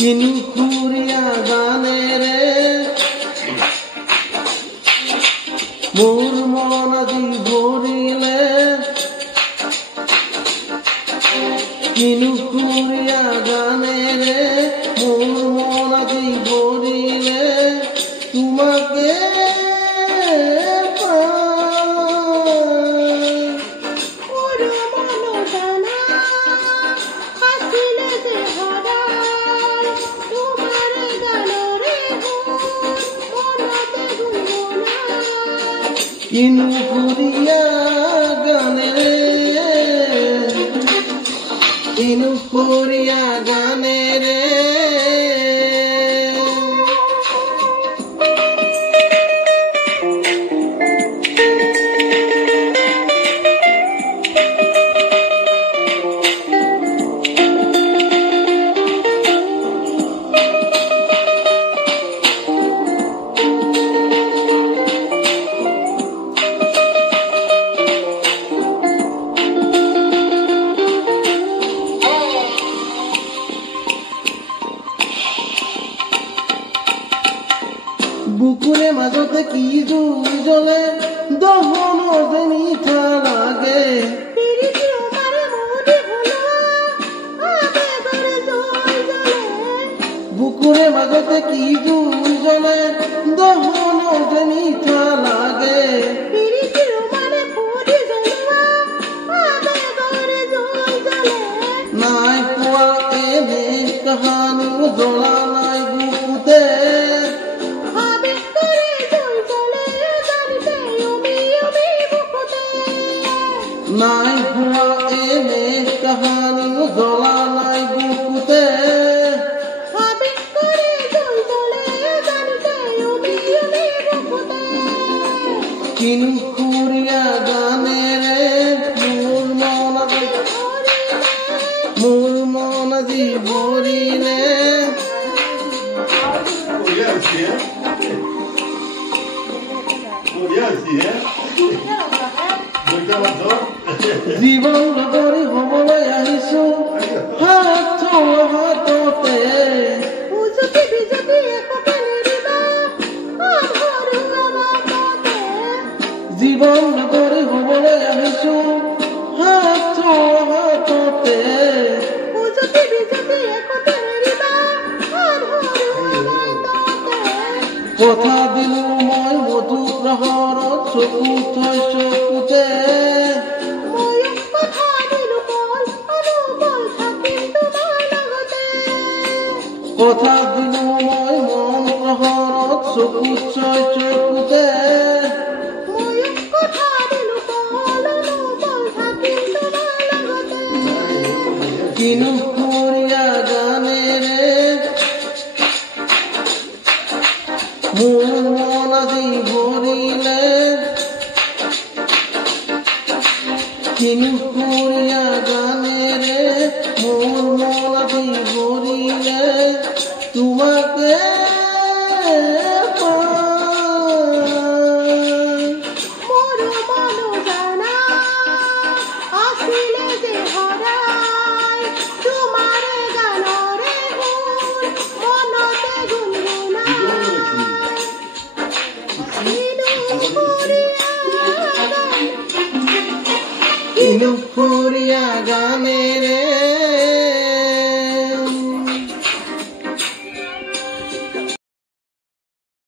কিনুকুরিয়া গানে রে মোর মন আজি ভরিলে কিনুকুরিয়া গানে রে মোর মন আজি ভরিলে তোমাকে কিনুকুরিয়া গানে রে কিনুকুরিয়া গানে রে বুকুরে মাজতে কি জুই জ্বলে দহনৰ যে মিঠা লাগে বুকুৰে মাজতে কি জুই জ্বলে দহনৰ যে মিঠা লাগে নাই পোৱা এনে কাহানি জ্বলা নাই বুকুতে নাই পোৱা এনে কাহানি জ্বলা নাই বুকুতে কিনুকুৰিয়া গানে ৰে মোৰ মন আজি ভৰিলে জীৱন লগৰী হ'বলৈ আহিছো হাত হাততে জীৱন লগৰী হ'বলৈ আহিছো হাত হাততে কথা দিলো মই মধু প্ৰহৰত চকু থৈ চকুতে কথা দিলো মই মন প্ৰহৰত চকু থৈ চকুতে কিনুকুৰিয়া গানে ৰে মোৰ মন আজি ভৰিলে কিনুকুৰিয়া গানে ৰে মোৰ মন আজি ভৰিলে তোমাকে কিনুকুৰিয়া গানে ৰে